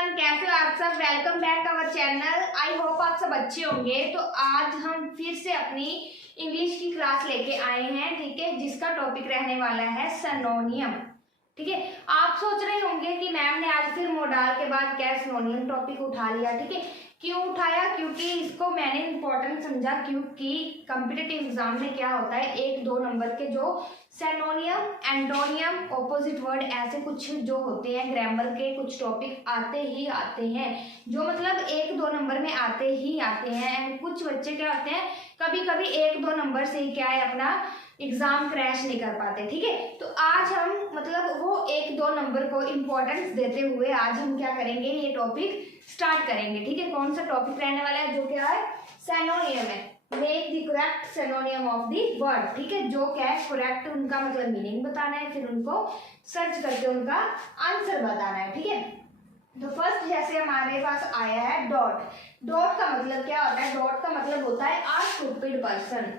Everyone, कैसे हो आप सब। Welcome back our channel. I hope आप सब अच्छे होंगे। तो आज हम फिर से अपनी इंग्लिश की क्लास लेके आए हैं, ठीक है, जिसका टॉपिक रहने वाला है सिनोनियम। ठीक है, आप सोच रहे होंगे कि मैम ने आज फिर मोडाल के बाद क्या सिनोनियम टॉपिक उठा लिया। ठीक है, क्यों उठाया? क्योंकि इसको मैंने इम्पोर्टेंट समझा, क्योंकि कॉम्पिटिटिव एग्जाम में क्या होता है, 1-2 नंबर के जो सिनोनियम, एंटोनियम, ऑपोजिट वर्ड ऐसे कुछ जो होते हैं, ग्रामर के कुछ टॉपिक आते ही आते हैं, जो मतलब 1-2 नंबर में आते ही आते हैं। एंड कुछ बच्चे क्या होते हैं, कभी कभी 1-2 नंबर से ही क्या है, अपना एग्जाम क्रैश नहीं कर पाते। ठीक है, तो आज हम मतलब वो 1-2 नंबर को इम्पोर्टेंस देते हुए आज हम क्या करेंगे, ये टॉपिक स्टार्ट करेंगे। ठीक है, कौन सा टॉपिक रहने वाला है, जो क्या है, सिनोनियम है। Make the correct सिनोनियम of the word. ठीक है, जो क्या है करेक्ट, उनका मतलब मीनिंग बताना है, फिर उनको सर्च करके उनका आंसर बताना है। ठीक है, तो फर्स्ट जैसे हमारे पास आया है डॉट। डॉट का मतलब क्या होता है? डॉट का मतलब होता है अ स्टूपिड पर्सन।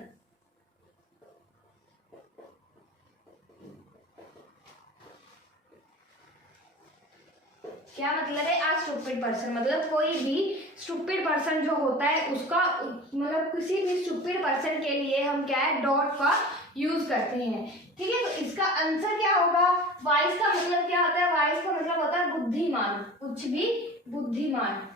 क्या मतलब है अ स्टूपिड पर्सन? मतलब कोई भी स्टूपिड पर्सन जो होता है उसका मतलब किसी भी स्टूपिड पर्सन के लिए हम क्या है, डॉट का यूज करते हैं। ठीक है, तो इसका आंसर क्या होगा? वाइस का मतलब क्या होता है? वाइस का मतलब होता है बुद्धिमान, कुछ भी बुद्धिमान।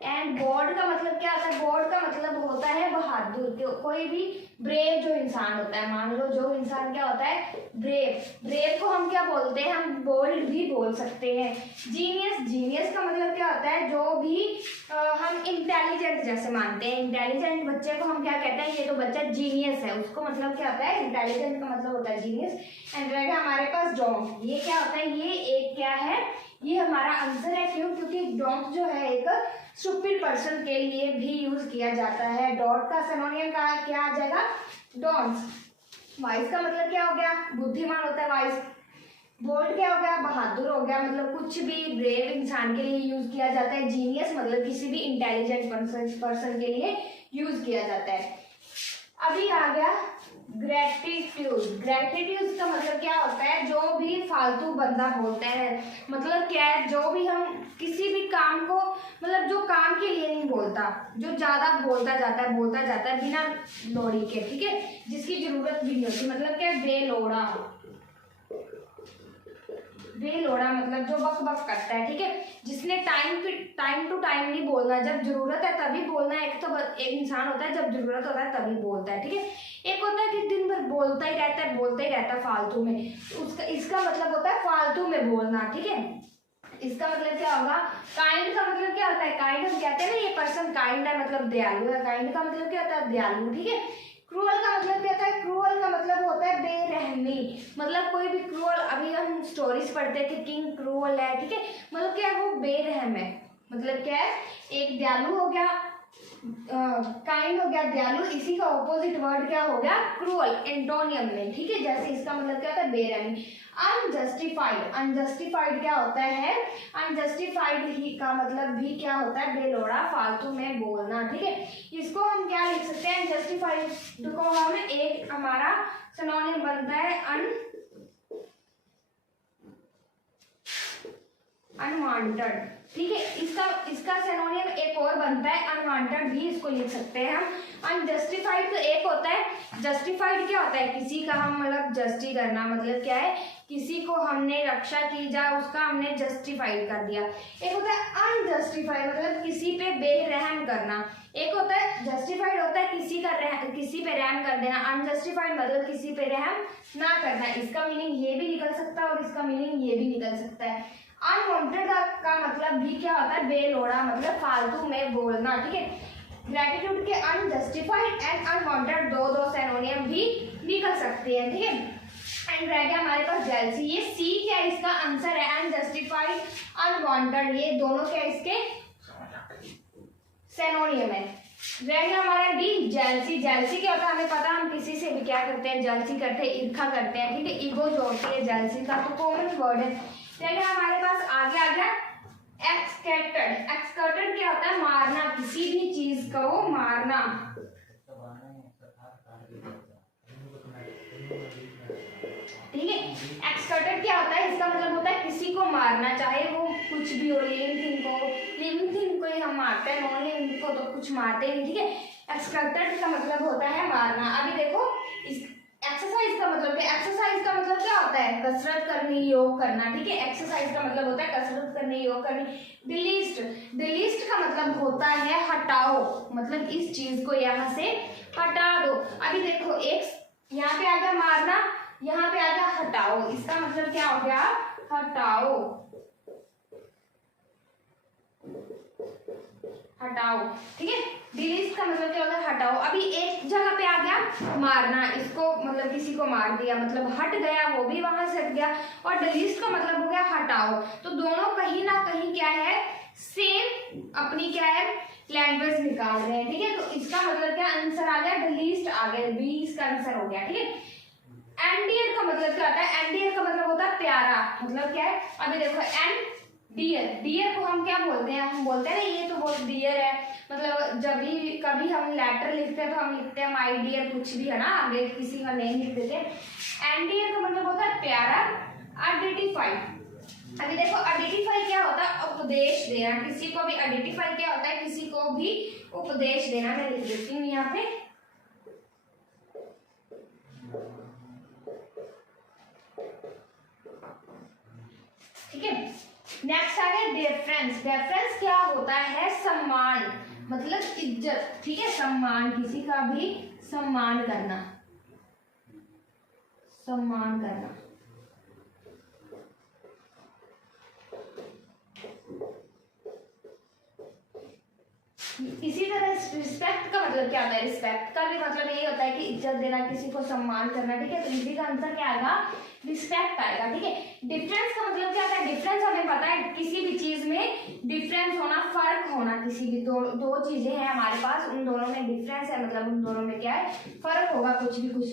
एंड बोर्ड का मतलब क्या होता है? बोर्ड का मतलब होता है बहादुर, कोई भी ब्रेव जो इंसान होता है। मान लो जो इंसान क्या होता है, ब्रेव। ब्रेव को हम क्या बोलते हैं? हम बोल्ड भी बोल सकते हैं। जीनियस, जीनियस का मतलब क्या होता है? जो भी हम इंटेलिजेंट जैसे मानते हैं, इंटेलिजेंट बच्चे को हम क्या कहते हैं, ये तो बच्चा जीनियस है, उसको मतलब क्या होता है, इंटेलिजेंट का मतलब होता है जीनियस। एंड रहेगा हमारे पास डोंट। ये क्या होता है? ये एक क्या है, ये हमारा आंसर है। क्यों? क्योंकि डोंट जो है एक स्टूपिड पर्सन के लिए भी यूज किया जाता है। डॉट का सिनोनियम का क्या आ जाएगा? डोंट्स। वाइस का मतलब क्या हो गया? बुद्धिमान होता है वाइस। बोल्ड क्या हो गया? बहादुर हो गया, मतलब कुछ भी ब्रेव इंसान के लिए यूज किया जाता है। जीनियस मतलब किसी भी इंटेलिजेंट पर्सन के लिए यूज किया जाता है। अभी आ गया ग्रेटिट्यूड। ग्रेटिट्यूड का मतलब क्या होता है? जो भी फालतू बंदा बोलता है, मतलब क्या है, जो भी हम किसी भी काम को मतलब जो काम के लिए नहीं बोलता, जो ज्यादा बोलता जाता है बिना लोड़ी के। ठीक है, जिसकी जरूरत भी नहीं होती, मतलब क्या, बेलोड़ा। बेलोड़ा मतलब जो बक बक करता है। ठीक है, जिसने टाइम टू टाइम नहीं बोलना, जब जरूरत है तभी बोलना। एक तो एक इंसान होता है जब जरूरत होता है तभी बोलता है। ठीक है, एक होता है कि दिन भर बोलता ही रहता है फालतू में, उसका इसका मतलब होता है फालतू में बोलना। ठीक है, इसका मतलब क्या होगा? काइंड का मतलब क्या होता है? काइंड हम कहते हैं ना, ये पर्सन काइंड है, मतलब दयालु है। काइंड का मतलब क्या होता है? दयालु। ठीक है, क्रूअल का मतलब क्या होता है? क्रूअल का मतलब होता है बेरहमी, मतलब कोई भी क्रूअल। अभी हम स्टोरीज पढ़ते थे, किंग क्रूअल है। ठीक है, मतलब क्या है, वो बेरहम है। मतलब क्या है, एक दयालु हो गया, काइंड हो गया, दयालु। इसी का ऑपोजिट वर्ड क्या हो गया? क्रूअल, एंटोनियम में। ठीक है, जैसे इसका मतलब क्या होता है? बेरहमी। अनजस्टिफाइड। अनजस्टिफाइड क्या होता है? अनजस्टिफाइड ही का मतलब भी क्या होता है? बेलोड़ा, फालतू में बोलना। ठीक है, इसको हम क्या लिख सकते हैं? अनजस्टिफाइड को हम एक हमारा सिनोनिम बनता है अनवांटेड। ठीक है, इसका सिनोनिम एक और बनता है अनवांटेड, भी इसको लिख सकते हैं हम। अनजस्टिफाइड तो एक होता है, जस्टिफाइड क्या होता है? किसी का हम मतलब जस्टी करना, मतलब क्या है, किसी को हमने रक्षा की जा, उसका हमने जस्टिफाइड कर दिया। एक होता है अनजस्टिफाइड, मतलब किसी पे बेरहम करना। एक होता है जस्टिफाइड, होता है किसी पे रहम कर देना। अनजस्टिफाइड मतलब किसी पे रहम ना करना। इसका मीनिंग ये भी निकल सकता है और इसका मीनिंग ये भी निकल सकता है। अनवांटेड का मतलब भी क्या होता है? बेलोड़ा, मतलब फालतू में बोलना। ठीक है, ग्रेटिट्यूड के अनजस्टिफाइड एंड अनवांटेड दो सिनोनियम भी निकल सकते हैं। ठीक है, एंड रह गया हमारे पास जेलसी। ये सी क्या इसका आंसर है? अनजस्टिफाइड, अनवांटेड, ये दोनों क्या इसके सिनोनियम है। रह गया हमारा डी, जेलसी। जेलसी क्या होता है हमें पता, हम किसी से भी क्या करते हैं? जेलसी करते हैं, ईर्ष्या करते हैं। ठीक है, ईगो जो होती है जेलसी का, तो कॉमन वर्ड है। रह गया हमारे पास आगे आ गया एक्सकर्टेड। एक्सकर्टेड क्या होता है? मारना, किसी भी चीज को मारना। एक्सकर्टेड क्या होता है, इसका मतलब होता है किसी को मारना, चाहे वो कुछ भी हो, लिविंग थिंग को ही हम मारते हैं, नॉन लिविंग को तो कुछ मारते नहीं, ठीक है। एक्सकर्टेड का मतलब होता है मारना। अभी देखो इस एक्सरसाइज का मतलब क्या, एक्सरसाइज का मतलब क्या होता है, कसरत करनी, योग करना, ठीक है। एक्सरसाइज का मतलब होता है कसरत करनी, योग करनी। डिलीस्ट का मतलब होता है हटाओ, मतलब इस चीज को यहाँ से हटा दो। अभी देखो एक यहाँ पे आ गया मारना, यहाँ पे आ गया हटाओ, इसका मतलब क्या हो गया, हटाओ, हटाओ, ठीक है। डिलीट का मतलब क्या होता है, हटाओ। अभी एक जगह पे आ गया मारना, इसको मतलब किसी को मार दिया, मतलब हट गया, वो भी वहां से हट गया। और डिलीट का मतलब हो गया हटाओ। तो दोनों कहीं ना कहीं क्या है, सेम अपनी क्या है लैंग्वेज निकाल रहे हैं, ठीक है। तो इसका मतलब क्या आंसर आ गया, डिलीट आ गया, बी इसका आंसर हो गया, ठीक है। एंडियर का मतलब क्या होता है, एंडियर का मतलब होता है प्यारा, मतलब क्या है। अभी देखो एंड डियर को हम क्या बोलते हैं, हम बोलते हैं ना ये तो बहुत डियर है, मतलब जब भी कभी हम लेटर लिखते हैं तो हम लिखते हैं माय डियर, कुछ भी है ना, आगे किसी का नेम लिख देते हैं। एंड डियर का मतलब होता है प्यारा। आइडेंटिफाई, अभी देखो आइडेंटिफाई क्या होता है, उपदेश देना, किसी को भी आइडेंटिफाई क्या होता है, किसी को भी उपदेश देना। मैं लिख देती हूँ यहाँ पे, ठीक है। नेक्स्ट आ गया डेफरेंस। डेफरेंस क्या होता है, सम्मान, मतलब इज्जत, ठीक है। सम्मान, किसी का भी सम्मान करना, सम्मान करना। इसी तरह रिस्पेक्ट का मतलब क्या होता है, रिस्पेक्ट का भी मतलब यही होता है कि इज्जत देना, किसी को सम्मान करना, ठीक है। तो इसी का आंसर क्या आएगा, रिस्पेक्ट आएगा, ठीक है। डिफरेंस का मतलब क्या होता है, डिफरेंस हमें पता है किसी भी चीज में डिफरेंस होना, फर्क होना, किसी भी दो चीजें हैं हमारे पास, उन दोनों में डिफरेंस है, मतलब उन दोनों में क्या है, फर्क होगा, कुछ भी कुछ।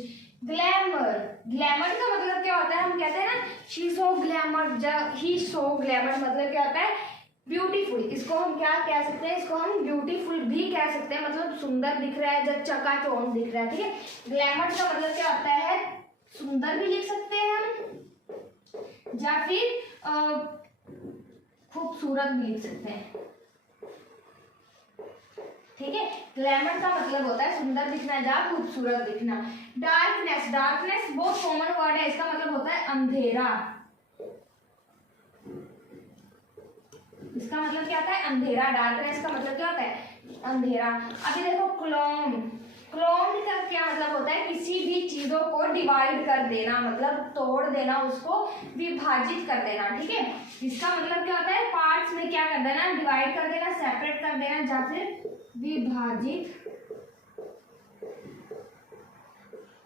ग्लैमर, ग्लैमर का मतलब क्या होता है, हम कहते हैं ना she so glamour, he so glamour, मतलब क्या होता है ब्यूटीफुल। इसको हम क्या कह सकते हैं, इसको हम ब्यूटीफुल भी कह सकते हैं, मतलब सुंदर दिख रहा है, जब चकाचौंध दिख रहा है, ठीक है। ग्लैमर का मतलब क्या होता है, सुंदर भी लिख सकते हैं हम, या फिर खूबसूरत भी लिख सकते हैं, ठीक है। ग्लैमर का मतलब होता है सुंदर दिखना या खूबसूरत दिखना। डार्कनेस, डार्कनेस बहुत कॉमन वर्ड है, इसका मतलब होता है अंधेरा, इसका मतलब क्या होता है अंधेरा। डार्कनेस का मतलब क्या होता है अंधेरा। अभी देखो क्लोन, क्लोन का क्या मतलब होता है, किसी भी चीजों को डिवाइड कर देना, मतलब तोड़ देना, उसको विभाजित कर देना, ठीक है। इसका मतलब क्या होता है पार्ट्स में क्या कर देना, डिवाइड कर देना, सेपरेट कर देना, या फिर विभाजित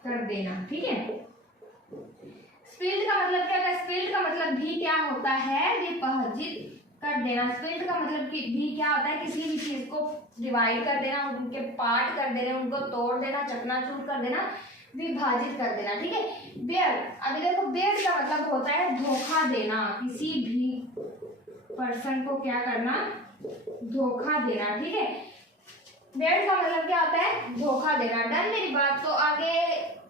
कर देना, ठीक है। स्प्लिट का मतलब क्या होता है, स्प्लिट का मतलब भी क्या होता है, विभाजित कर देना। स्प्लिट का मतलब भी क्या होता है, किसी भी चीज को डिवाइड कर देना, उनके पार्ट कर देना, उनको तोड़ देना, चकनाचूर कर देना, विभाजित कर देना, ठीक है। बेयर, अभी देखो बेयर का मतलब होता है धोखा देना, किसी भी पर्सन को क्या करना, धोखा देना, ठीक है। बेयर का मतलब क्या होता है धोखा देना। डन मेरी बात। तो आगे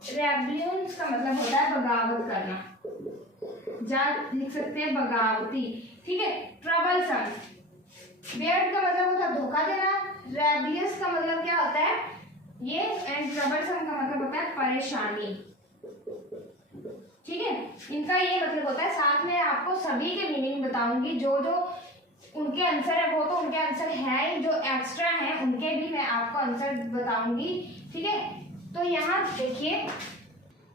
रेबल्यून्स का मतलब होता है बगावत करना, जा लिख सकते हैं बगावती, ठीक है। ट्रबलसम, बेयर का मतलब होता है धोखा देना, रेबियस का मतलब क्या होता है ये, एंड ट्रबलसम का मतलब होता है परेशानी, ठीक है। इनका ये मतलब होता है। साथ में आपको सभी के मीनिंग बताऊंगी, जो जो उनके आंसर है वो तो उनके आंसर है, जो एक्स्ट्रा है उनके भी मैं आपको आंसर बताऊंगी, ठीक है। तो यहाँ देखिए,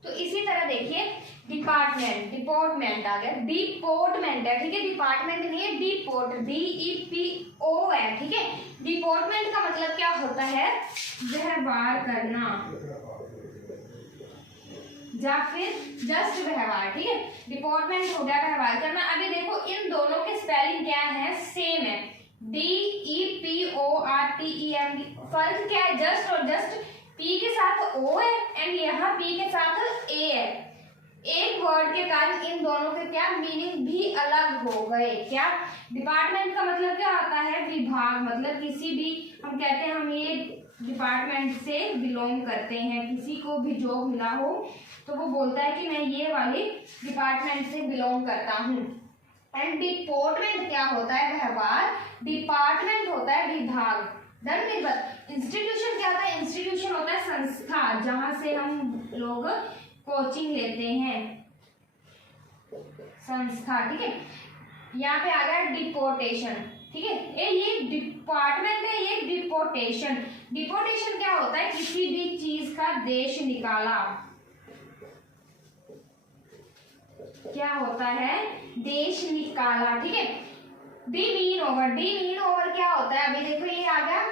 तो इसी तरह देखिए डिपार्टमेंट, डिपोर्टमेंट आ गया, डिपोर्टमेंट है, ठीक है। डिपार्टमेंट नहीं है, डिपोर्ट, DEPO है, ठीक है। डिपोर्टमेंट का मतलब क्या होता है, व्यवहार करना या फिर जस्ट व्यवहार, ठीक है। डिपोर्टमेंट हो गया व्यवहार करना। अभी देखो इन दोनों के स्पेलिंग क्या है, सेम है, DEPORTEM। फर्क क्या है, जस्ट और जस्ट P के साथ O है एंड यहाँ P के साथ A है। एक वर्ड के कारण इन दोनों के क्या मीनिंग भी अलग हो गए। क्या डिपार्टमेंट का मतलब क्या होता है, विभाग, मतलब किसी भी हम कहते हैं हम ये डिपार्टमेंट से बिलोंग करते हैं। किसी को भी जॉब मिला हो तो वो बोलता है कि मैं ये वाले डिपार्टमेंट से बिलोंग करता हूँ। एंड डिपार्टमेंट क्या होता है? व्यवहार। डिपार्टमेंट होता है विभाग। डन मेरी बात। इंस्टीट्यूशन क्या होता है? इंस्टीट्यूशन होता है संस्था, जहां से हम लोग कोचिंग लेते हैं, संस्था। ठीक है, यहाँ पे आ गया डिपोर्टेशन। ठीक है, ये डिपार्टमेंट है, ये डिपोर्टेशन। डिपोर्टेशन क्या होता है? किसी भी चीज का देश निकाला। क्या होता है? देश निकाला। ठीक है, डिमीन ओवर। डिमीन ओवर क्या होता है? अभी देखो ये आ गया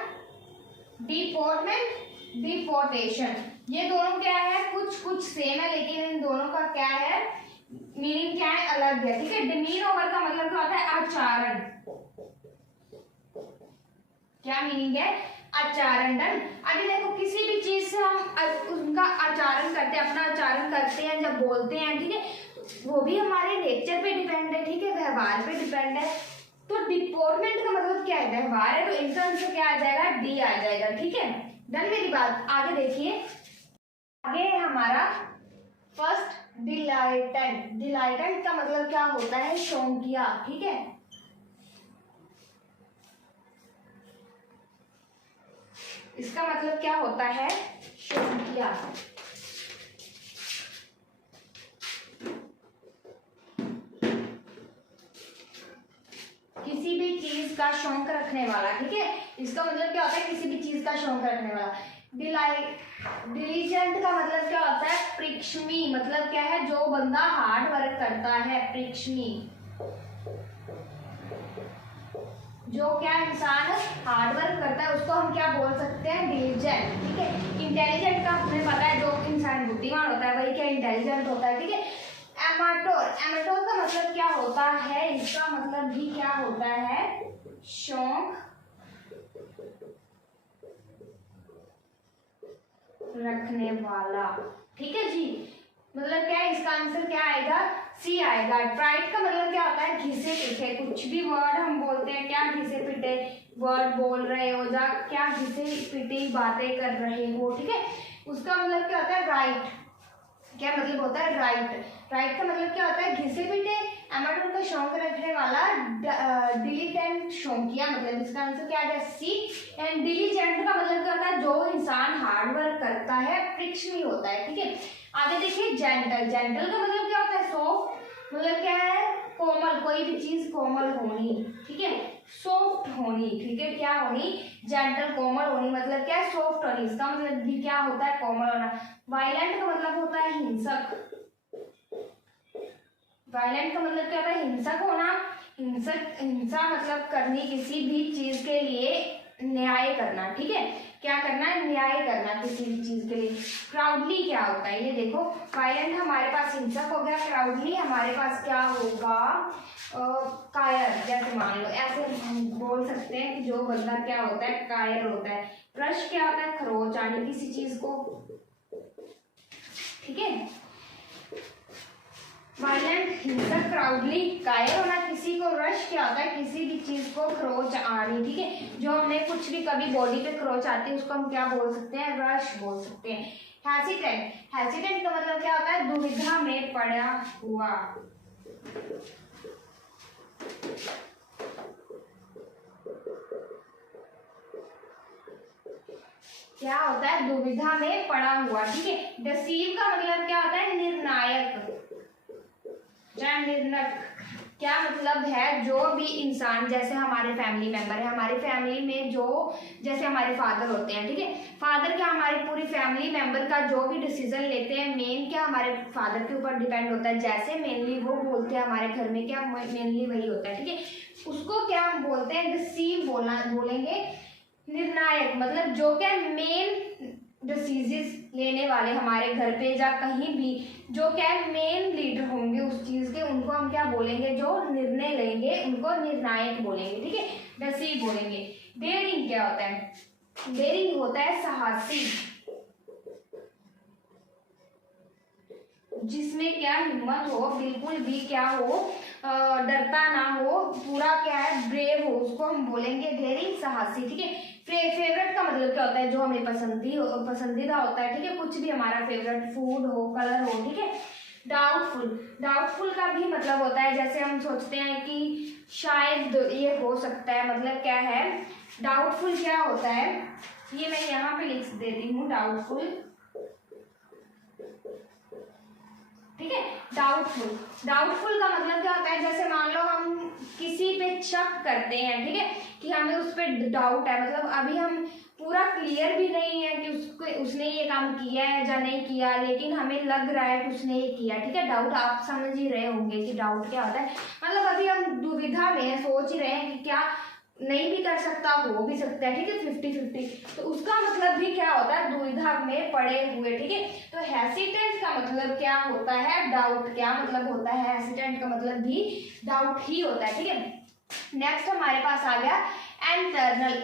डिपोर्टमेंट, डिपोर्टेशन। ये दोनों क्या है? कुछ कुछ सेम है, लेकिन इन दोनों का क्या है? मीनिंग क्या है? अलग है। ठीक है, डिमीन ओवर का मतलब क्या होता है? आचरण। क्या मीनिंग है? आचरण। डन। अभी देखो किसी भी चीज से हम उनका आचरण करते हैं, अपना आचरण करते हैं जब बोलते हैं, ठीक है, वो भी हमारे नेचर पे डिपेंड है, ठीक है, व्यवहार पे डिपेंड है। तो डिपोर्टमेंट का मतलब क्या है? व्यवहार है, तो इनका आंसर क्या आ जाएगा? डी आ जाएगा। ठीक है, डन मेरी बात। आगे देखिए, आगे है हमारा फर्स्ट डिलाइटेंट। डिलाइटेंट का मतलब क्या होता है? शौकिया। ठीक है, इसका मतलब क्या होता है? शौकिया। किसी भी चीज का शौक रखने वाला। ठीक है, इसका मतलब क्या होता है? किसी भी चीज का शौक रखने वाला। डिलीजेंट का मतलब क्या होता है? परिश्रमी। मतलब क्या है? जो बंदा हार्ड वर्क करता है, परिश्रमी। जो क्या इंसान हार्ड वर्क करता है उसको हम क्या बोल सकते हैं? डिलीजेंट। ठीक है, इंटेलिजेंट का हमें पता है, जो इंसान बुद्धिमान होता है वही क्या इंटेलिजेंट होता है। ठीक है, एमेटोर। एमेटोर का मतलब क्या होता है? इसका मतलब भी क्या होता है? शौक रखने वाला। ठीक है जी, मतलब क्या है? इसका आंसर क्या आएगा? सी आएगा। ट्राइट का मतलब क्या होता है? घिसे पीटे। कुछ भी वर्ड हम बोलते हैं, क्या घिसे पीटे वर्ड बोल रहे हो, या क्या घिसे पीटे बातें कर रहे हो। ठीक है, उसका मतलब क्या होता है? राइट। क्या मतलब होता है? राइट। राइट का मतलब क्या होता है? घिसे पीटे। एमेटोर का शौक रखने वाला। डिलीजेंट शौकिया, मतलब इसका आंसर क्या है? सी। एंड डिलीजेंट का मतलब क्या होता है? जो इंसान हार्ड वर्क करता है, परिश्रमी होता है। ठीक है, आगे देखिए जेंटल। जेंटल का मतलब क्या होता है? सॉफ्ट। मतलब क्या है? कोमल। कोई भी चीज कोमल होनी। ठीक है, सॉफ्ट होनी। ठीक है, क्या होनी? जेंटल, कोमल होनी। मतलब क्या है? सॉफ्ट होनी। इसका मतलब भी क्या होता है? कोमल होना। वायलेंट का मतलब होता है हिंसक। वायलेंट का मतलब क्या होता है? हिंसक होना। हिंसक, हिंसा मतलब करनी, किसी भी चीज के लिए न्याय करना। ठीक है, क्या करना है? न्याय करना किसी भी चीज के लिए। क्राउडली क्या होता है? ये देखो, वायलेंट हमारे पास हिंसक हो गया, क्राउडली हमारे पास क्या होगा? कायर। जैसे मान लो ऐसे हम बोल सकते हैं कि जो बंदा क्या होता है? कायर होता है। रश क्या होता है? खरोच आनी किसी चीज को। ठीक है, वायलेंट, हिंसक, क्राउडली, कायर होना किसी को। रश क्या होता है? किसी भी चीज को खरोच आनी। ठीक है, जो हमने कुछ भी कभी बॉडी पे खरोच आती है उसको हम क्या बोल सकते हैं? रश बोल सकते हैं। हेसिटेंट। हेसिटेंट का मतलब क्या होता है? दुविधा में पड़ा हुआ। क्या होता है? दुविधा में पड़ा हुआ। ठीक है, डिसीव का मतलब क्या होता है? निर्णायक या निर्णय। क्या मतलब है? जो भी इंसान, जैसे हमारे फैमिली मेंबर है, हमारी फैमिली में जो, जैसे हमारे फादर होते हैं। ठीक है, फादर क्या हमारी पूरी फैमिली मेंबर का जो भी डिसीजन लेते हैं, मेन क्या हमारे फादर के ऊपर डिपेंड होता है। जैसे मेनली वो बोलते हैं हमारे घर में, क्या मेनली वही होता है। ठीक है, उसको क्या हम बोलते हैं? डिसीव बोलेंगे। निर्णायक मतलब जो क्या मेन डिसीजेस लेने वाले हमारे घर पे या कहीं भी, जो क्या मेन लीडर होंगे उस चीज के, उनको हम क्या बोलेंगे? जो निर्णय लेंगे उनको निर्णायक बोलेंगे। ठीक है, डिसीव बोलेंगे। डेयरिंग क्या होता है? डेयरिंग होता है साहसी, जिसमें क्या हिम्मत हो, बिल्कुल भी क्या हो, डरता ना हो, पूरा क्या है? ब्रेव हो, उसको हम बोलेंगे डेयरिंग, साहसी। ठीक है, फेवरेट का मतलब क्या होता है, जो हमें पसंदीदा होता है, ठीक है, कुछ भी हमारा फेवरेट फूड हो, कलर हो, ठीक है। डाउटफुल का भी मतलब होता है, जैसे हम सोचते हैं कि शायद ये हो सकता है, मतलब क्या है डाउटफुल, क्या होता है, ये मैं यहाँ पे लिख देती हूँ डाउटफुल, ठीक है। डाउटफुल का मतलब क्या होता है, जैसे मान लो हम किसी पे शक करते हैं, ठीक है, कि हमें उस पर डाउट है, मतलब अभी हम पूरा क्लियर भी नहीं है कि उसने ये काम किया है या नहीं किया, लेकिन हमें लग रहा है कि उसने ये किया, ठीक है। डाउट आप समझ ही रहे होंगे कि डाउट क्या होता है, मतलब अभी हम दुविधा में सोच रहे हैं कि क्या नहीं भी कर सकता, हो भी सकता है, ठीक है, 50-50, तो उसका मतलब भी क्या होता है, दुविधा में पड़े हुए, ठीक है। तो हेसिटेंट का मतलब क्या होता है, डाउट, क्या मतलब होता है, हेसिटेंट का मतलब भी डाउट ही होता है, ठीक है। नेक्स्ट हमारे पास आ गया एंटरनल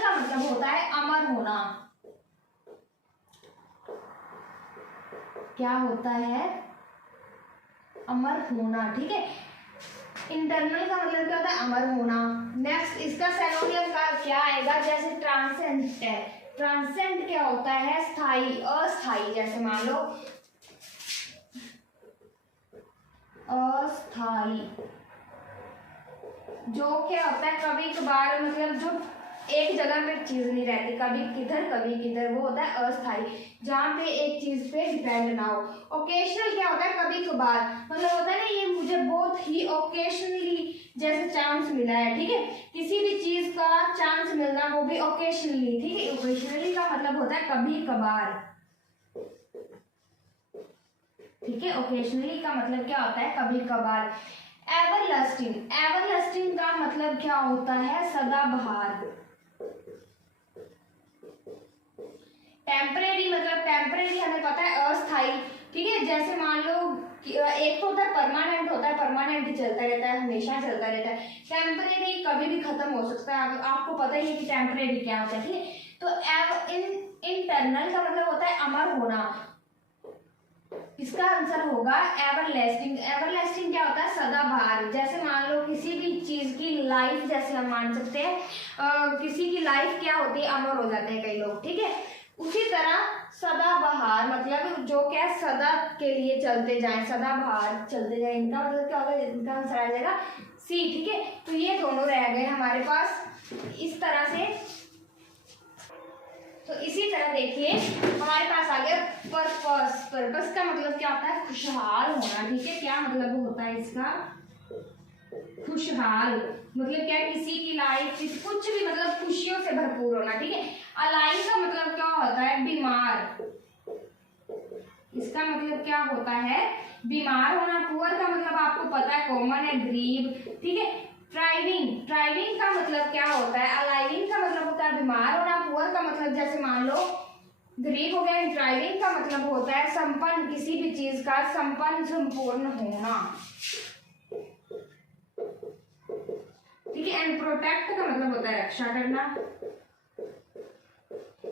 का मतलब होता है अमर होना। क्या होता है, अमर होना, ठीक है। इंटरनल का मतलब क्या होता है, अमर होना। नेक्स्ट इसका सिनोनिम का क्या आएगा, जैसे ट्रांसेंड है, ट्रांसेंड क्या होता है, स्थायी, अस्थायी, जैसे मान लो अस्थायी, जो क्या होता है कभी कभार, मतलब जो एक जगह पे चीज नहीं रहती, कभी किधर, वो होता है अस्थायी, जहाँ पे एक चीज पे डिपेंड ना हो। ओकेशनल क्या होता है, कभी कभार, मतलब होता है ना ये मुझे बहुत ही ओकेशनली जैसे चांस मिला है, ठीक है, किसी भी चीज का चांस मिलना, वो भी ओकेशनली, ठीक है। ओकेशनली का मतलब होता है कभी कभार, ठीक है। ओकेशनली का मतलब क्या होता है, कभी कभार। एवरलास्टिंग का मतलब क्या होता है, सदाबहार। टेम्परेरी मतलब टेम्परेरी हमें पता है अस्थाई, ठीक है, जैसे मान लो एक तो होता है परमानेंट, होता है परमानेंट ही चलता रहता है, हमेशा चलता रहता है। टेम्परेरी कभी भी खत्म हो सकता है, आपको पता ही है कि टेम्परेरी क्या होता है, ठीक है। तो इंटरनल का मतलब होता है अमर होना, इसका आंसर होगा एवरलास्टिंग क्या होता है, सदाबहार। जैसे मान लो किसी भी चीज की लाइफ, जैसे हम मान सकते हैं किसी की लाइफ क्या होती है, अमर हो जाते हैं कई लोग, ठीक है। उसी तरह सदाबहार मतलब जो क्या सदा के लिए चलते जाए, सदाबहार चलते जाए, इनका मतलब क्या होगा, इनका आंसर आ जाएगा सी, ठीक है। तो ये दोनों रह गए हमारे पास इस तरह से। तो इसी तरह देखिए हमारे पास आ गया पर्पस का मतलब क्या होता है, खुशहाल होना, ठीक है। क्या मतलब होता है इसका, खुशहाल मतलब क्या है, किसी की लाइफ कुछ भी मतलब खुशियों से भरपूर होना, ठीक है। अलाइन का मतलब क्या होता है, बीमार, इसका मतलब क्या होता है, बीमार होना। पुअर का मतलब आपको पता है कॉमन है, गरीब, ठीक है। ट्राइविंग का मतलब क्या होता है, अलाइविंग का मतलब होता है बीमार होना, पुअर का मतलब जैसे मान लो गरीब हो गया। ड्राइविंग का मतलब होता है संपन्न, किसी भी चीज का संपन्न, संपूर्ण होना, ठीक है। एंड प्रोटेक्ट का मतलब होता है रक्षा करना।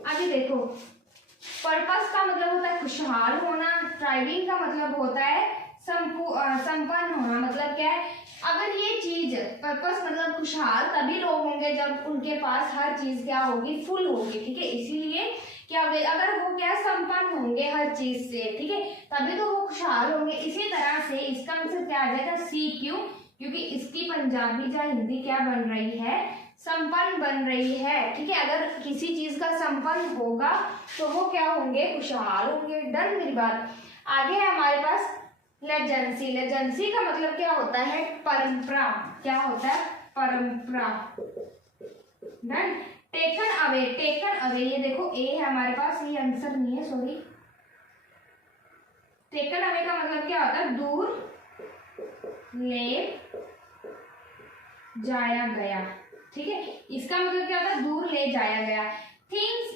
अभी देखो पर्पस का मतलब होता है खुशहाल होना, ट्राइविंग का मतलब होता है संपन्न होना, मतलब क्या है, अगर ये चीज पर्पस मतलब खुशहाल तभी लोग होंगे जब उनके पास हर चीज क्या होगी, फुल होगी, ठीक है। इसीलिए क्या होगा, अगर वो क्या संपन्न होंगे हर चीज से, ठीक है, तभी तो वो खुशहाल होंगे। इसी तरह से इसका आंसर क्या आ जाएगा, सी। क्यों, क्योंकि इसकी पंजाबी या हिंदी क्या बन रही है, संपन्न बन रही है, ठीक है। अगर किसी चीज का संपन्न होगा तो वो क्या होंगे, खुशहाल होंगे। डन मेरी बात। आगे है हमारे पास लेजेंसी का मतलब क्या होता है, परंपरा, क्या होता है, परंपरा। डन। टेकन अवे, ये देखो ए है हमारे पास, ये आंसर नहीं है, सॉरी। टेकन अवे का मतलब क्या होता है, दूर ले जाया गया, ठीक है। इसका मतलब क्या होता है, दूर ले जाया गया। थिंग्स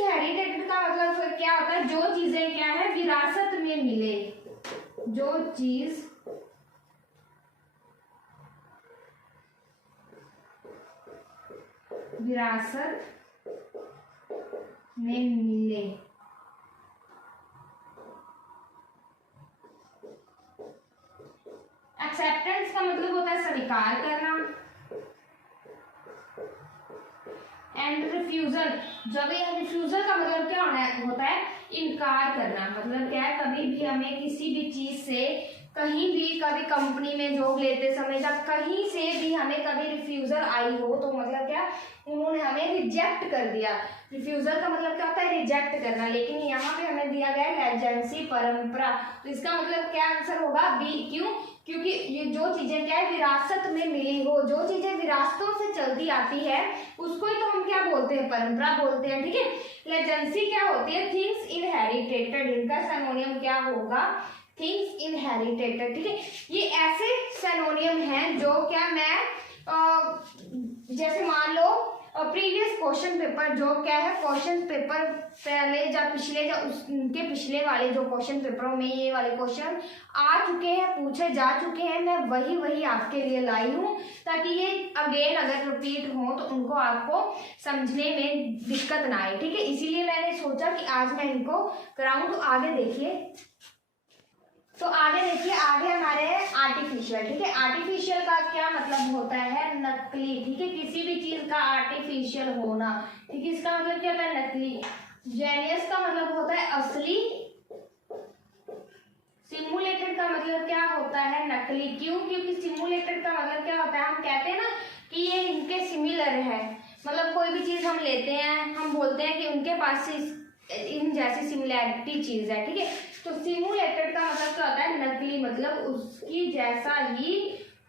हेरिटेटेड का मतलब क्या होता है, जो चीजें क्या है विरासत में मिले, जो चीज विरासत में मिले। एक्सेप्टेंस का मतलब होता है स्वीकार करना। एंड रिफ्यूजल, जब ये रिफ्यूजल का मतलब क्या होता है, इनकार करना। मतलब क्या है, कभी भी हमें किसी भी चीज से, कहीं भी, कभी कंपनी में जॉब लेते समय या कहीं से भी हमें कभी रिफ्यूजल आई हो तो मतलब क्या, उन्होंने हमें रिजेक्ट कर दिया। रिफ्यूजल का मतलब क्या होता है, रिजेक्ट करना। लेकिन यहाँ पे हमें दिया गया है लेजेंसी, परंपरा, तो इसका मतलब क्या आंसर होगा, बी। क्यों? क्योंकि ये जो चीजें क्या है, विरासत में मिली हो, जो चीजें विरासतों से चलती आती है उसको ही तो हम क्या बोलते हैं, परंपरा बोलते हैं। ठीक है, लेजेंसी क्या होती है, थिंग्स इनहेरिटेटेड, इनका सिनोनियम क्या होगा, थिंग्स इनहेरिटेटेड। ठीक है, ये ऐसे सिनोनियम हैं जो क्या मैं जैसे मान लो प्रीवियस क्वेश्चन पेपर, जो क्या है क्वेश्चन पेपर पहले या पिछले या उनके पिछले वाले जो क्वेश्चन पेपरों में ये वाले क्वेश्चन आ चुके हैं, पूछे जा चुके हैं, मैं वही आपके लिए लाई हूँ ताकि ये अगेन अगर रिपीट हो तो उनको आपको समझने में दिक्कत ना आए। ठीक है, इसीलिए मैंने सोचा कि आज मैं इनको कराऊं। तो आगे देखिए, तो आगे देखिए, आगे हमारे आर्टिफिशियल। ठीक है, आर्टिफिशियल का क्या मतलब होता है, नकली। ठीक है, किसी भी चीज का आर्टिफिशियल होना। ठीक है, इसका मतलब क्या होता है, नकली। जेनियस का मतलब होता है असली। सिमुलेटेड का मतलब क्या होता है, नकली। क्यों? क्योंकि सिमुलेटेड का मतलब क्या होता है, हम कहते हैं ना कि ये इनके सिमिलर है, मतलब कोई भी चीज हम लेते हैं, हम बोलते हैं कि उनके पास इन जैसी सिमिलैरिटी चीज है। ठीक है, तो सिमुलेटेड का मतलब क्या होता है, नकली, मतलब उसकी जैसा ही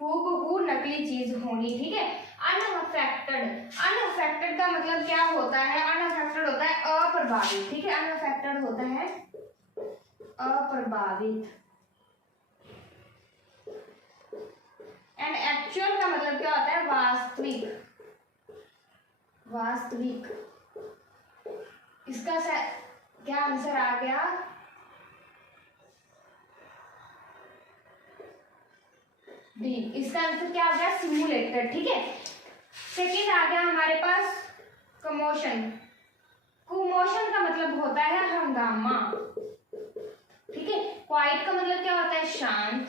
हूबहू नकली चीज होनी। ठीक है, अनअफेक्टेड, अनअफेक्टेड का मतलब क्या होता है, अनअफेक्टेड होता है अप्रभावित। ठीक है, अनअफेक्टेड होता है अप्रभावित। एंड एक्चुअल का मतलब क्या होता है, वास्तविक, वास्तविक। इसका क्या आंसर आ गया, डी। इसका आंसर क्या आ गया, सिमुलेटेड। ठीक है, सेकंड आ गया हमारे पास कमोशन। कुमोशन का मतलब होता है हंगामा। ठीक है, क्वाइट का मतलब क्या होता है, शांत,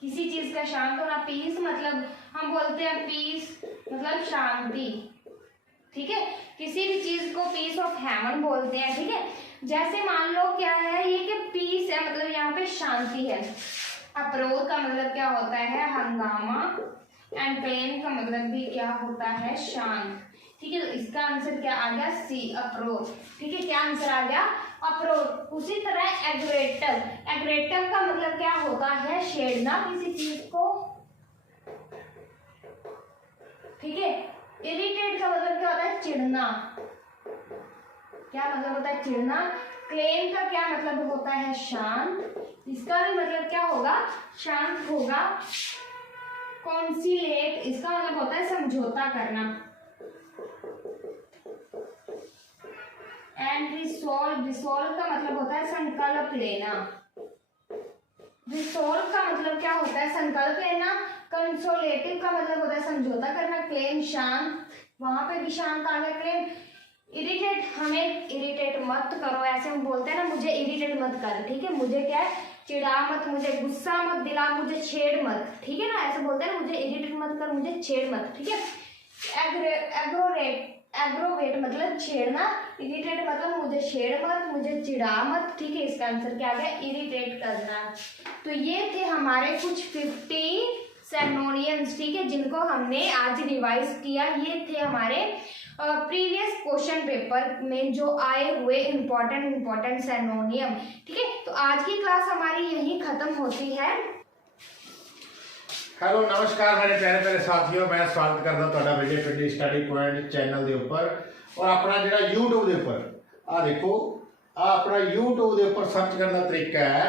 किसी चीज का शांत होना। पीस मतलब हम बोलते हैं पीस मतलब शांति। ठीक है, किसी भी चीज को पीस ऑफ हेवन बोलते हैं। ठीक है, जैसे मान लो क्या है ये कि पीस है, मतलब यहाँ पे शांति है। अप्रोच का मतलब क्या होता है, हंगामा। एंड क्लेम का मतलब भी क्या होता है, शांत। ठीक है, तो इसका आंसर क्या आ गया, सी, अप्रोच। ठीक है, क्या आंसर आ गया, अप्रोच। उसी तरह एग्रेटिव, एग्रेटिव का मतलब क्या होता है, छेड़ना किसी चीज को। ठीक है, इरिटेट का मतलब क्या होता है, चिढ़ना। क्या मतलब होता है, चिढ़ना। क्लेम का क्या मतलब होता है, शांत, इसका भी मतलब क्या होगा, शांत होगा। कॉन्सिलेट, इसका मतलब होता है समझौता करना। एंड रिसोल्व, रिसोल्व का मतलब होता है संकल्प लेना। रिसोल्व का मतलब क्या होता है, संकल्प लेना। कंसोलेटिव का मतलब होता है समझौता करना। क्लेम, शांत, वहां पे भी शांत आ गया। क्लेम, इरिटेट, हमें इरिटेट मत करो, ऐसे हम बोलते हैं ना, मुझे इरिटेट मत कर। ठीक है, मुझे क्या है, चिढ़ा मत, मुझे गुस्सा मत दिला, मुझे छेड़ मत। ठीक है ना, ऐसे बोलते हैं ना, मुझे इरिटेट मत कर, मुझे छेड़ मत। ठीक है, एग्रोरेट, एग्रोवेट मतलब छेड़ना, इरिटेट मतलब मुझे छेड़ मत, मुझे चिढ़ा मत। ठीक है, इसका आंसर क्या आ गया, इरिटेट करना। तो ये थे हमारे कुछ 50 सिनोनिम्स। ठीक है, जिनको हमने आज रिवाइज किया। ये थे हमारे प्रीवियस क्वेश्चन पेपर में जो आए हुए इम्पोर्टेंट सिनोनियम। ठीक है, तो आज की क्लास हमारी यहीं खत्म होती है। हेलो नमस्कार मेरे प्यारे प्यारे साथियों, मैं स्वागत करता ਤੁਹਾਡਾ ਵਿਜੇ ਪਿੰਡੀ ਸਟੱਡੀ ਪੁਆਇੰਟ ਚੈਨਲ ਦੇ ਉੱਪਰ। ਔਰ ਆਪਣਾ ਜਿਹੜਾ YouTube ਦੇ ਉੱਪਰ ਆ ਦੇਖੋ, ਆ ਆਪਣਾ YouTube ਦੇ ਉੱਪਰ ਸਰਚ ਕਰਨ ਦਾ ਤਰੀਕਾ ਹੈ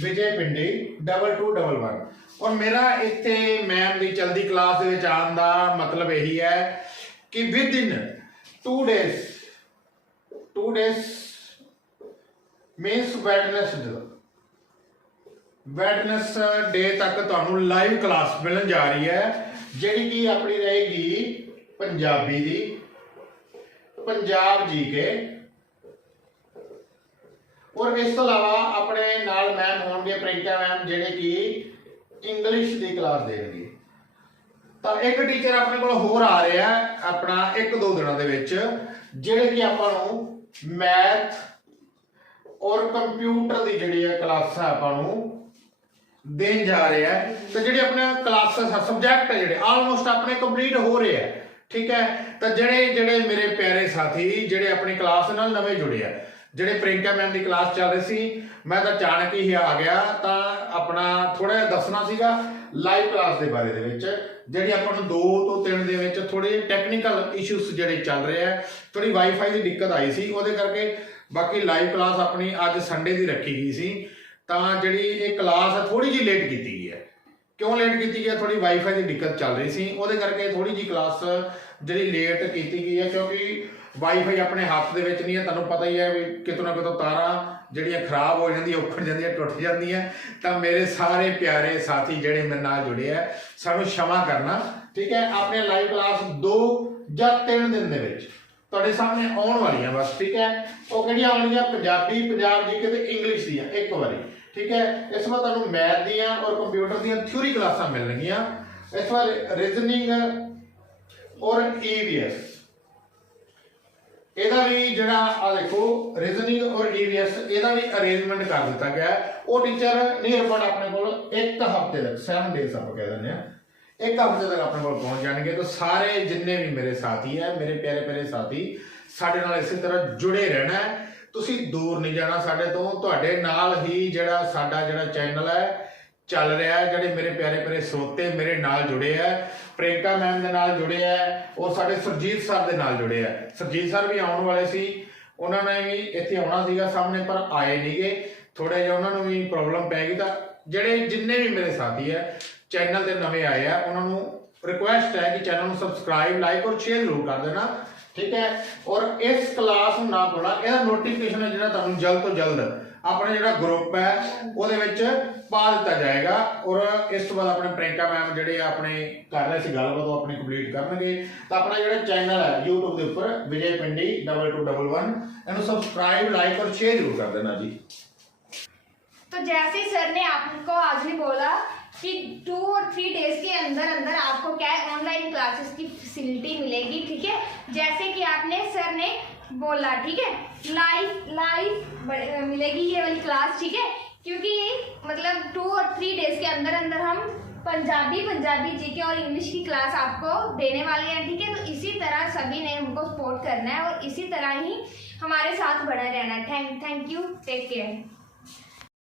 ਵਿਜੇ ਪਿੰਡੀ 2211। ਔਰ ਮੇਰਾ ਇੱਥੇ ਮੈਮ ਦੀ ਚਲਦੀ ਕਲਾਸ ਦੇ ਵਿੱਚ ਆਉਣ ਦਾ ਮਤਲਬ ਇਹੀ ਹੈ कि विद इन 2 days मीनस वेडनेसडे तक तुहानू लाइव क्लास मिलन जा रही है, जिहड़ी कि अपनी रहेगी पंजाबी दी, पंजाब जी के। और इस तो अलावा अपने नाल मैम होंगे प्रियंका मैम, जिहड़े कि इंग्लिश की क्लास देंगे। ਤਾਂ ਇੱਕ ਟੀਚਰ ਆਪਣੇ ਕੋਲ ਹੋਰ ਆ ਰਿਹਾ ਆਪਣਾ 1-2 ਦਿਨਾਂ ਦੇ ਵਿੱਚ, ਜਿਹੜੇ ਕਿ ਆਪਾਂ ਨੂੰ ਮੈਥ ਔਰ ਕੰਪਿਊਟਰ ਦੀ ਜਿਹੜੀ ਹੈ ਕਲਾਸਾਂ ਆਪਾਂ ਨੂੰ ਦੇਣ ਜਾ ਰਿਹਾ ਹੈ। ਤੇ ਜਿਹੜੇ ਆਪਣੇ ਕਲਾਸਾਂ ਸਬਜੈਕਟ ਹੈ ਜਿਹੜੇ ਆਲਮੋਸਟ ਆਪਣੇ ਕੰਪਲੀਟ ਹੋ ਰਹੇ ਆ, ਠੀਕ ਹੈ। ਤਾਂ ਜਿਹੜੇ ਮੇਰੇ ਪਿਆਰੇ ਸਾਥੀ ਜਿਹੜੇ ਆਪਣੀ ਕਲਾਸ ਨਾਲ ਨਵੇਂ ਜੁੜੇ ਆ, ਜਿਹੜੇ ਪ੍ਰਿੰਕਾ ਮੈਮ ਦੀ ਕਲਾਸ ਚੱਲ ਰਹੀ ਸੀ, ਮੈਂ ਤਾਂ ਅਚਾਨਕ ਹੀ ਆ ਗਿਆ, ਤਾਂ ਆਪਣਾ ਥੋੜਾ ਜਿਹਾ ਦੱਸਣਾ ਸੀਗਾ ਲਾਈਵ ਕਲਾਸ ਦੇ ਬਾਰੇ ਦੇ ਵਿੱਚ, ਜਿਹੜੀ ਆਪਾਂ ਨੂੰ 2 ਤੋਂ 3 ਦੇ ਵਿੱਚ ਥੋੜੇ ਟੈਕਨੀਕਲ ਇਸ਼ੂਸ ਜਿਹੜੇ ਚੱਲ ਰਹੇ ਆ, ਥੋੜੀ ਵਾਈਫਾਈ ਦੀ ਦਿੱਕਤ ਆਈ ਸੀ, ਉਹਦੇ ਕਰਕੇ ਬਾਕੀ ਲਾਈਵ ਕਲਾਸ ਆਪਣੀ ਅੱਜ ਸੰਡੇ ਦੀ ਰੱਖੀ ਗਈ ਸੀ। ਤਾਂ ਜਿਹੜੀ ਇਹ ਕਲਾਸ ਥੋੜੀ ਜਿਹੀ ਲੇਟ ਕੀਤੀ ਗਈ ਹੈ। ਕਿਉਂ ਲੇਟ ਕੀਤੀ ਗਈ ਹੈ? ਥੋੜੀ ਵਾਈਫਾਈ ਦੀ ਦਿੱਕਤ ਚੱਲ ਰਹੀ ਸੀ, ਉਹਦੇ ਕਰਕੇ ਥੋੜੀ ਜਿਹੀ ਕਲਾਸ ਜਿਹੜੀ ਲੇਟ ਕੀਤੀ ਗਈ ਹੈ, ਕਿਉਂਕਿ ਵਾਈਫਾਈ ਆਪਣੇ ਹੱਥ ਦੇ ਵਿੱਚ ਨਹੀਂ ਹੈ। ਤੁਹਾਨੂੰ ਪਤਾ ਹੀ ਹੈ ਵੀ ਕਿਤੋਂ ਨਾ ਕਿਤੋਂ ਤਾਰਾਂ ਜਿਹੜੀਆਂ ਖਰਾਬ ਹੋ ਜਾਂਦੀਆਂ, ਉਖੜ ਜਾਂਦੀਆਂ, ਟੁੱਟ ਜਾਂਦੀਆਂ। ਤਾਂ ਮੇਰੇ ਸਾਰੇ ਪਿਆਰੇ ਸਾਥੀ ਜਿਹੜੇ ਮੇਰੇ ਨਾਲ ਜੁੜੇ ਆ, ਸਾਨੂੰ क्षमा ਕਰਨਾ, ਠੀਕ ਹੈ। ਆਪਣੇ ਲਾਈਵ ਕਲਾਸ 2 ਜਾਂ 3 ਦਿਨ ਦੇ ਵਿੱਚ ਤੁਹਾਡੇ ਸਾਹਮਣੇ ਆਉਣ ਵਾਲੀਆਂ ਬਸ, ਠੀਕ ਹੈ। ਉਹ ਕਿਹੜੀਆਂ ਆਉਣਗੀਆਂ? ਪੰਜਾਬੀ, ਪੰਜਾਬ ਜੀਕੇ ਤੇ ਇੰਗਲਿਸ਼ ਦੀਆਂ ਇੱਕ ਵਾਰੀ, ਠੀਕ ਹੈ। ਇਸ ਵਾਰ ਤੁਹਾਨੂੰ ਮੈਥ ਦੀਆਂ ਔਰ ਕੰਪਿਊਟਰ ਦੀਆਂ ਥਿਊਰੀ ਕਲਾਸਾਂ ਮਿਲਣਗੀਆਂ। ਇਸ ਵਾਰ ਰੀਜ਼ਨਿੰਗ ਔਰ EVS, ਇਹਦਾ ਵੀ ਜਿਹੜਾ ਆ ਦੇਖੋ ਰੀਜ਼ਨਿੰਗ ਔਰ EVS, ਇਹਦਾ ਵੀ ਅਰੇਂਜਮੈਂਟ ਕਰ ਦਿੱਤਾ ਗਿਆ। ਉਹ ਟੀਚਰ ਨੀਅਰ ਅਬਾਊਟ ਆਪਣੇ ਕੋਲ 1 ਹਫ਼ਤੇ ਤੱਕ 7 ਡੇਜ਼ ਆਪਾਂ ਕਹਿ ਦਿੰਦੇ ਆ, 1 ਹਫ਼ਤੇ ਤੱਕ ਆਪਣੇ ਕੋਲ ਪਹੁੰਚ ਜਾਣਗੇ। ਤਾਂ ਸਾਰੇ ਜਿੰਨੇ ਵੀ ਮੇਰੇ ਸਾਥੀ ਹੈ, ਮੇਰੇ ਪਿਆਰੇ ਪਿਆਰੇ ਸਾਥੀ, ਸਾਡੇ ਨਾਲ ਇਸੇ ਤਰ੍ਹਾਂ ਜੁੜੇ ਰਹਿਣਾ ਹੈ। ਤੁਸੀਂ ਦੂਰ ਨਹੀਂ ਜਾਣਾ ਸਾਡੇ ਤੋਂ, ਤੁਹਾਡੇ ਨਾਲ ਹੀ ਜਿਹੜਾ ਸਾਡਾ ਜਿਹੜਾ ਚੈਨਲ ਹੈ ਚੱਲ ਰਿਹਾ ਹੈ। ਜਿਹੜੇ ਮੇਰੇ ਪਿਆਰੇ ਪਿਆਰੇ ਸਰੋਤੇ ਮੇਰੇ ਨਾਲ ਜੁੜੇ ਆ, ਪ੍ਰਿੰਕਾ ਮੈਮ ਦੇ ਨਾਲ ਜੁੜੇ ਆ, ਔਰ ਸਾਡੇ ਸੁਰਜੀਤ ਸਰ ਦੇ ਨਾਲ ਜੁੜੇ ਆ। ਸੁਰਜੀਤ ਸਰ ਵੀ ਆਉਣ ਵਾਲੇ ਸੀ, ਉਹਨਾਂ ਨੇ ਵੀ ਇੱਥੇ ਆਉਣਾ ਸੀਗਾ ਸਾਹਮਣੇ, ਪਰ ਆਏ ਨਹੀਂਗੇ, ਥੋੜਾ ਜਿਹਾ ਉਹਨਾਂ ਨੂੰ ਵੀ ਪ੍ਰੋਬਲਮ ਪੈ ਗਈ। ਤਾਂ ਜਿਹੜੇ ਜਿੰਨੇ ਵੀ ਮੇਰੇ ਸਾਥੀ ਹੈ ਚੈਨਲ ਤੇ ਨਵੇਂ ਆਏ ਆ, ਉਹਨਾਂ ਨੂੰ ਰਿਕੁਐਸਟ ਹੈ ਕਿ ਚੈਨਲ ਨੂੰ ਸਬਸਕ੍ਰਾਈਬ, ਲਾਈਕ ਔਰ ਸ਼ੇਅਰ ਜ਼ਰੂਰ ਕਰ ਦੇਣਾ, ਠੀਕ ਹੈ। ਔਰ ਇਸ ਕਲਾਸ ਨੂੰ ਨਾ ਭੁੱਲਣਾ, ਇਹਦਾ ਨੋਟੀਫਿਕੇਸ਼ਨ ਹੈ ਜਿਹੜਾ ਤੁਹਾਨੂੰ ਜਲਦ ਤੋਂ ਜਲਦ ਆਪਣਾ ਜਿਹੜਾ ਗਰੁੱਪ ਹੈ ਉਹਦੇ ਵਿੱਚ ਪਾ ਦਿੱਤਾ ਜਾਏਗਾ। ਔਰ ਇਸ ਤੋਂ ਬਾਅਦ ਆਪਣੇ ਪ੍ਰਿੰਕਾ ਮੈਮ ਜਿਹੜੇ ਆਪਣੇ ਕਰ ਰਹੇ ਸੀ ਗੱਲਬਾਤ, ਉਹ ਆਪਣੀ ਕੰਪਲੀਟ ਕਰਨਗੇ। ਤਾਂ ਆਪਣਾ ਜਿਹੜਾ ਚੈਨਲ ਹੈ YouTube ਦੇ ਉੱਪਰ ਵਿਜੇ ਪਿੰਡੀ 2211, ਇਹਨੂੰ ਸਬਸक्राइब, लाइक और शेयर जरूर कर देना जी। तो जैसे सर ने आपको आज ही बोला कि 2 और 3 डेज के अंदर अंदर आपको क्या है ऑनलाइन क्लासेस की फैसिलिटी मिलेगी, ठीक है। जैसे कि आपने सर ने बोला, ठीक है, लाइव मिलेगी ये वाली क्लास, ठीक है। क्योंकि मतलब 2 और 3 डेज के अंदर अंदर हम पंजाबी जीके और इंग्लिश की क्लास आपको देने वाले हैं, ठीक है। तो इसी तरह सभी ने हमको सपोर्ट करना है और इसी तरह ही हमारे साथ बना रहना है। Thank you, take care.